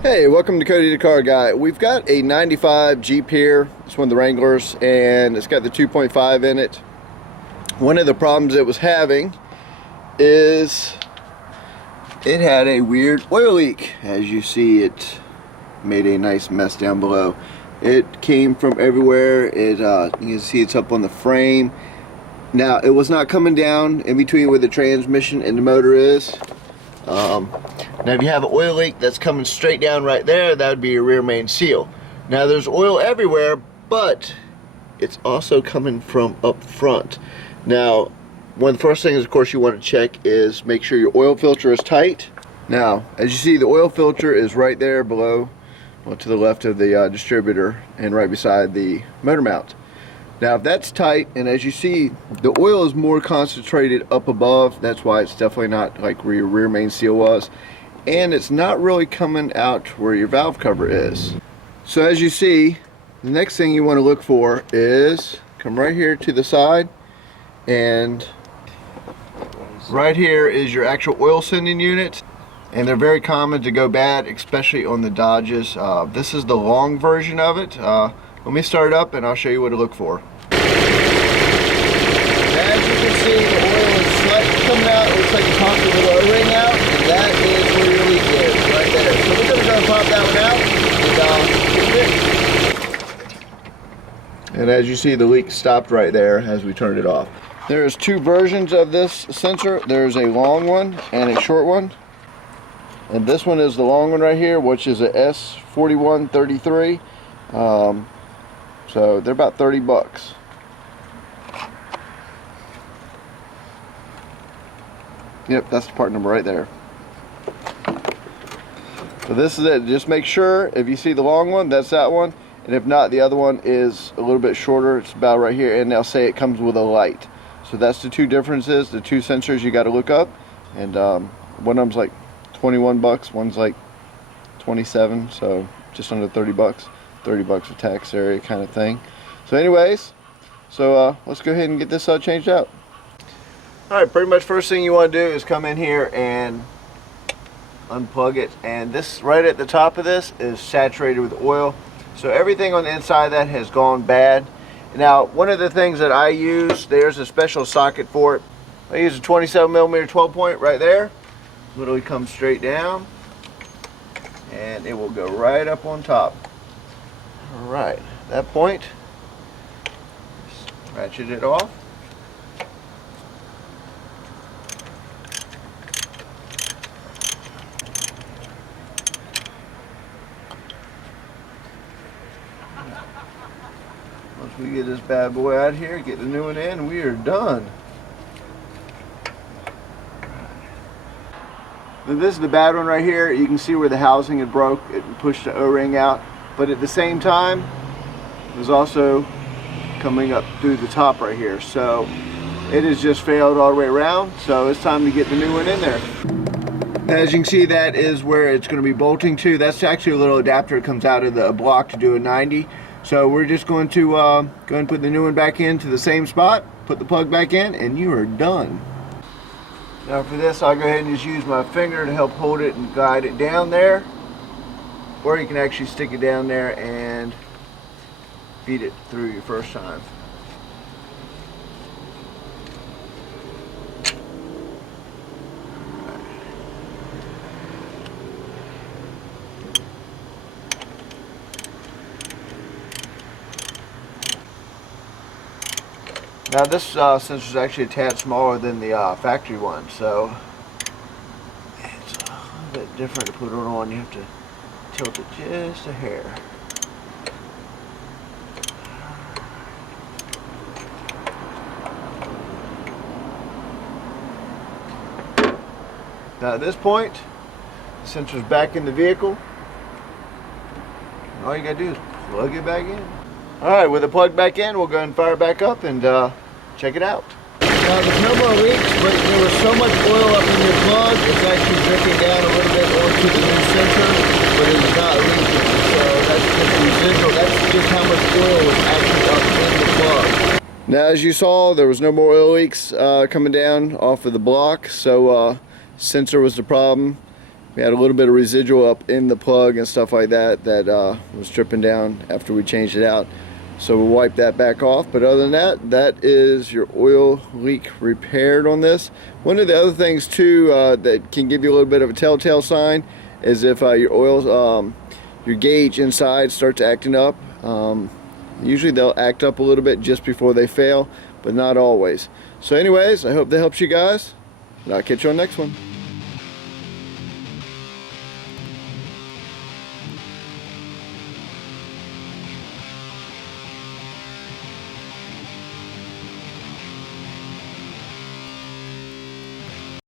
Hey, welcome to Cody the Car Guy. We've got a 95 Jeep here. It's one of the Wranglers, and it's got the 2.5 in it. One of the problems it was having is it had a weird oil leak. As you see, it made a nice mess down below. It came from everywhere. You can see it's up on the frame. Now, it was not coming down in between where the transmission and the motor is. Now if you have an oil leak that's coming straight down right there, that would be your rear main seal. Now there's oil everywhere, but it's also coming from up front. Now, one of the first things of course you want to check is make sure your oil filter is tight. Now, as you see, the oil filter is right there below, well, to the left of the distributor and right beside the motor mount. Now if that's tight, and as you see, the oil is more concentrated up above, that's why it's definitely not like where your rear main seal was, and it's not really coming out where your valve cover is. So as you see, the next thing you want to look for is come right here to the side, and right here is your actual oil sending unit, and they're very common to go bad, especially on the Dodges. This is the long version of it. Let me start it up and I'll show you what to look for. As you can see, the oil is slightly coming out. It looks like it's popping the O-ring out, and that is where your leak is, right there. So we're going to go and pop that one out and get it fixed. And as you see, the leak stopped right there as we turned it off. There's two versions of this sensor. There's a long one and a short one. And this one is the long one right here, which is a S4133. So they're about 30 bucks. Yep, that's the part number right there. So this is it. Just make sure if you see the long one, that's that one. And if not, the other one is a little bit shorter. It's about right here, and they'll say it comes with a light. So that's the two differences, the two sensors you got to look up. And one of them's like 21 bucks, one's like 27, so just under 30 bucks. 30 bucks a tax area kind of thing. So anyways, let's go ahead and get this changed out. Alright, pretty much first thing you want to do is come in here and unplug it, and this right at the top of this is saturated with oil, so everything on the inside of that has gone bad. Now, one of the things that I use, there's a special socket for it. I use a 27mm 12-point right there. Literally comes straight down and it will go right up on top. Alright, at that point, ratchet it off. Once we get this bad boy out here, get the new one in, we are done. Now this is the bad one right here. You can see where the housing had broke. It pushed the O-ring out. But at the same time, it was also coming up through the top right here. So it has just failed all the way around. So it's time to get the new one in there. As you can see, that is where it's going to be bolting to. That's actually a little adapter that comes out of the block to do a 90. So we're just going to go and put the new one back into the same spot, put the plug back in, and you are done. Now for this, I'll go ahead and just use my finger to help hold it and guide it down there. Or you can actually stick it down there and feed it through your first time. Now this sensor is actually a tad smaller than the factory one, so it's a little bit different to put it on. You have to tilt it just a hair. Now at this point, the sensor's back in the vehicle. All you gotta do is plug it back in. Alright, with it plugged back in, we'll go ahead and fire it back up and check it out. Now there's no more leaks, but there was so much oil up in your plug, it's actually dripping down a little bit onto the new sensor, but it is not leaking. So that's just residual, that's just how much oil was actually up in the plug. Now as you saw, there was no more oil leaks coming down off of the block, so sensor was the problem. We had a little bit of residual up in the plug and stuff like that that was dripping down after we changed it out. So we'll wipe that back off. But other than that, that is your oil leak repaired on this. One of the other things too that can give you a little bit of a telltale sign is if your oil, your gauge inside starts acting up. Usually they'll act up a little bit just before they fail, but not always. So anyways, I hope that helps you guys, and I'll catch you on the next one.